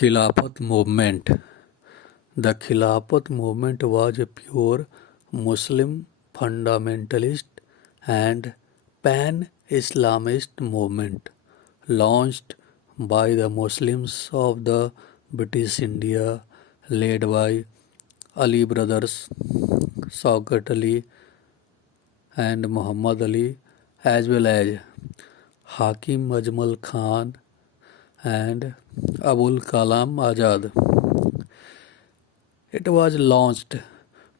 Khilafat movement. The Khilafat movement was a pure Muslim fundamentalist and pan-Islamist movement launched by the Muslims of the British India led by Ali brothers Shaukat Ali and Muhammad Ali as well as Hakim Ajmal Khan and Abul Kalam Azad. It was launched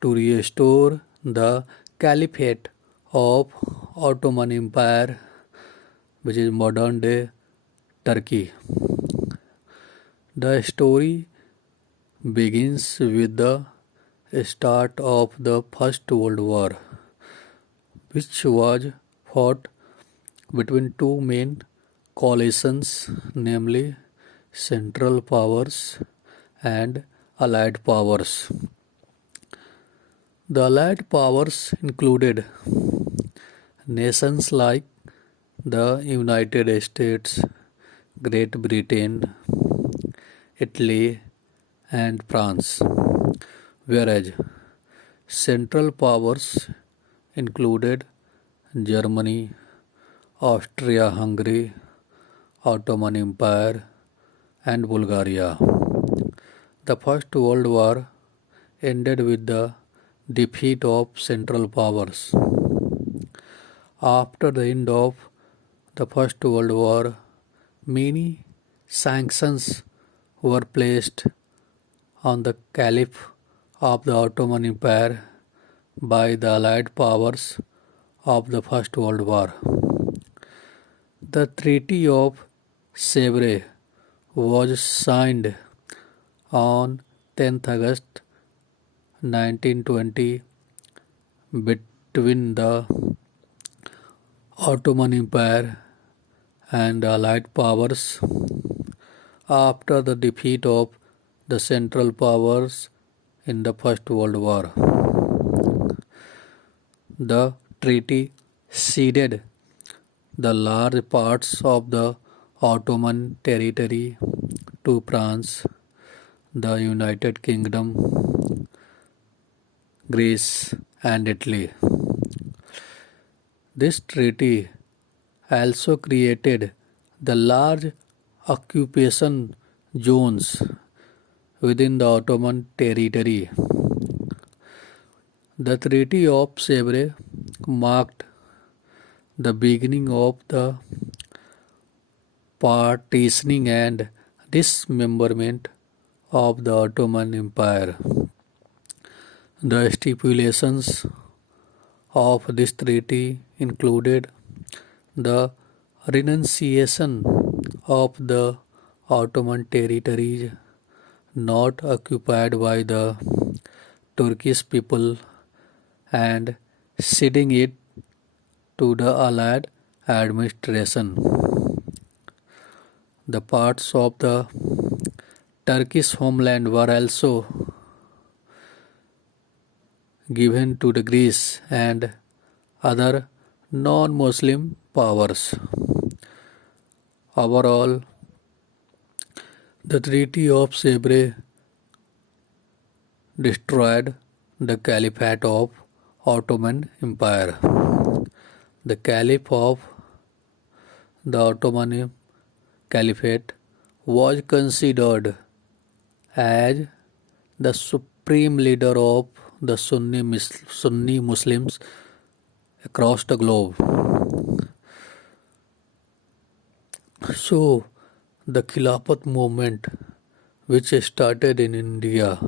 to restore the Caliphate of Ottoman Empire, which is modern day Turkey. The story begins with the start of the First World War, which was fought between two main coalitions, namely Central Powers and Allied Powers. The Allied Powers included nations like the United States, Great Britain, Italy, and France, whereas Central Powers included Germany, Austria-Hungary, Ottoman Empire, and Bulgaria. The First World War ended with the defeat of Central Powers. After the end of the First World War, many sanctions were placed on the Caliph of the Ottoman Empire by the Allied Powers of the First World War. The Treaty of Sevres was signed on 10th August 1920 between the Ottoman Empire and Allied Powers after the defeat of the Central Powers in the First World War. The treaty ceded the large parts of the Ottoman territory to France, the United Kingdom, Greece, and Italy. This treaty also created the large occupation zones within the Ottoman territory. The Treaty of Sevres marked the beginning of the partitioning and dismemberment of the Ottoman Empire. The stipulations of this treaty included the renunciation of the Ottoman territories not occupied by the Turkish people and ceding it to the Allied administration. The parts of the Turkish homeland were also given to the Greece and other non-Muslim powers. Overall, the Treaty of Sevres destroyed the Caliphate of Ottoman Empire. The Caliph of the Ottoman Caliphate was considered as the supreme leader of the Sunni Muslims across the globe. So, the Khilafat movement, which started in India,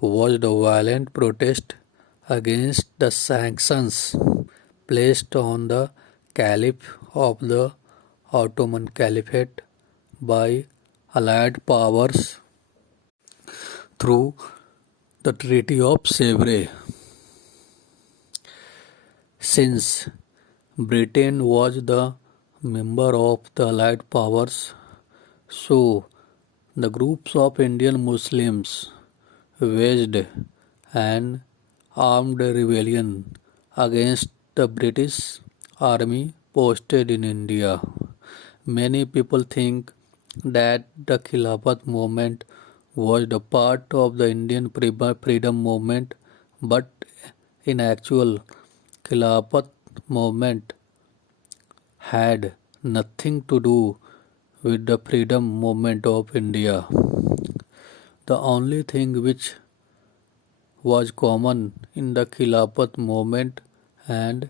was the violent protest against the sanctions placed on the Caliph of the Ottoman Caliphate by Allied powers through the Treaty of Sevres. Since Britain was the member of the Allied powers, so the groups of Indian Muslims waged an armed rebellion against the British army posted in India. Many people think that the Khilafat movement was the part of the Indian freedom movement, but in actual Khilafat movement had nothing to do with the freedom movement of India. The only thing which was common in the Khilafat movement and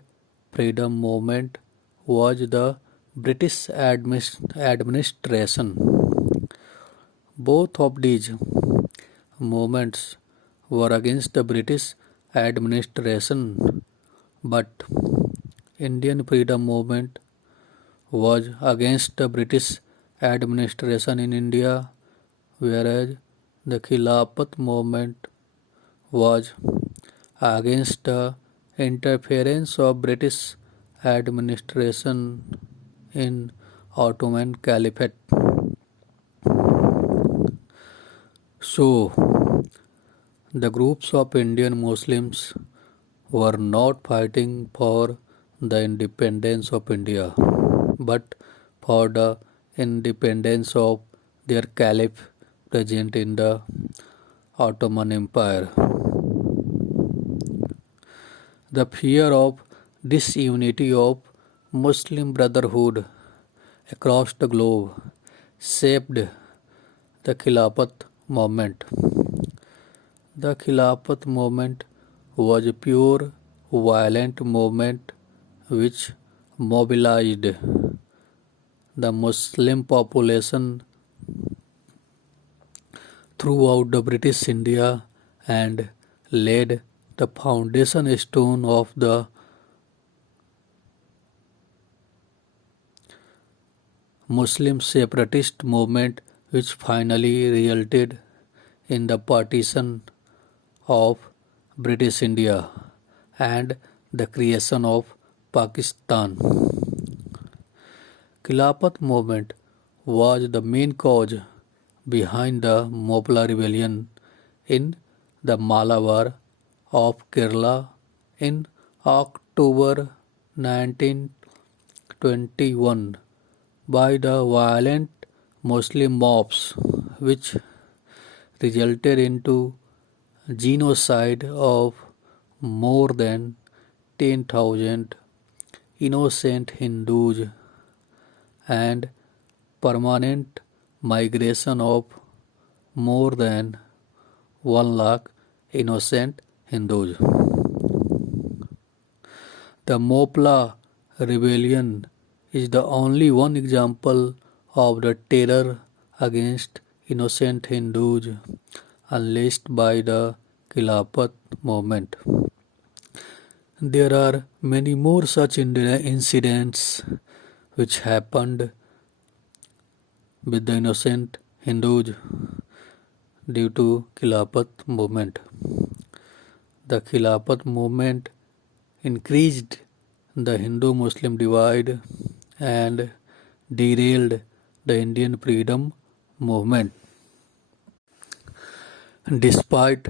freedom movement was the British administration. Both of these movements were against the British administration, but Indian freedom movement was against the British administration in India, whereas the Khilafat movement was against the interference of British administration in Ottoman Caliphate. So, the groups of Indian Muslims were not fighting for the independence of India, but for the independence of their caliph present in the Ottoman Empire. The fear of disunity of Muslim Brotherhood across the globe shaped the Khilafat movement. The Khilafat movement was a pure violent movement which mobilized the Muslim population throughout the British India and laid the foundation stone of the Muslim separatist movement, which finally resulted in the partition of British India and the creation of Pakistan. Khilafat movement was the main cause behind the Mopla rebellion in the Malabar of Kerala in October 1921 by the violent Muslim mobs, which resulted into genocide of more than 10,000 innocent Hindus and permanent migration of more than 1 lakh innocent Hindus. The Mopla rebellion is the only one example of the terror against innocent Hindus unleashed by the Khilafat movement. There are many more such incidents which happened with the innocent Hindus due to Khilafat movement. The Khilafat movement increased the Hindu-Muslim divide and derailed the Indian freedom movement. Despite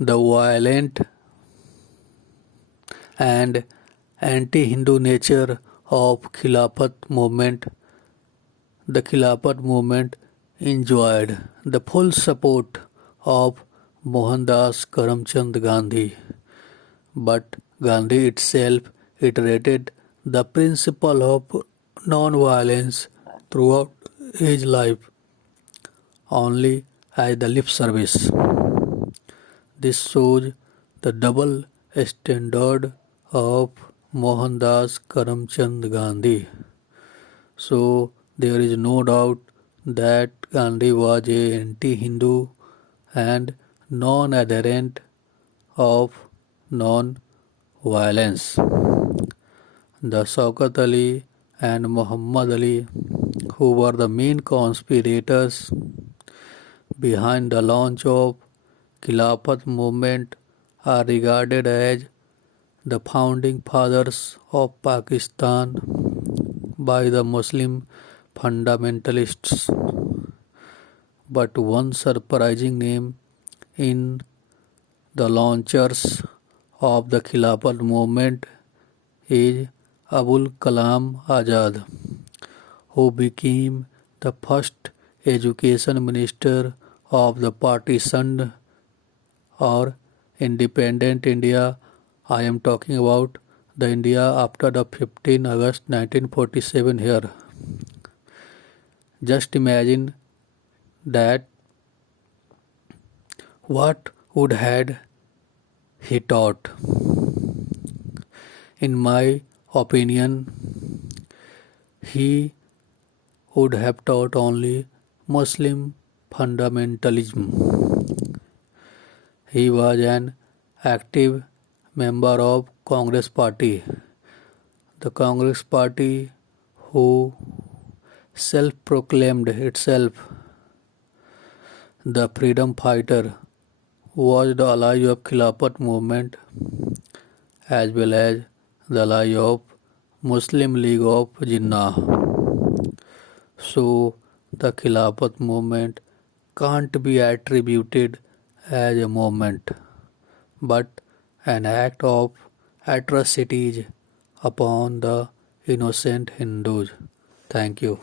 the violent and anti-Hindu nature of Khilafat movement, the Khilafat movement enjoyed the full support of Mohandas Karamchand Gandhi, but Gandhi itself iterated the principle of non-violence throughout his life only as the lip service. This shows the double standard of Mohandas Karamchand Gandhi. So there is no doubt that Gandhi was a anti-Hindu and non-adherent of non-violence. The Shaukat Ali and Muhammad Ali, who were the main conspirators behind the launch of Khilafat movement, are regarded as the founding fathers of Pakistan by the Muslim fundamentalists. But one surprising name in the launchers of the Khilafat movement is Abul Kalam Azad, who became the first education minister of the partitioned or independent India. I am talking about the India after the 15 August 1947 here. Just imagine that what would had he taught. In my opinion, he would have taught only Muslim fundamentalism. He was an active member of Congress party, the Congress party who self-proclaimed itself the freedom fighter, was the ally of Khilafat movement as well as the ally of Muslim League of Jinnah. So the Khilafat movement can't be attributed as a movement but an act of atrocities upon the innocent Hindus. Thank you.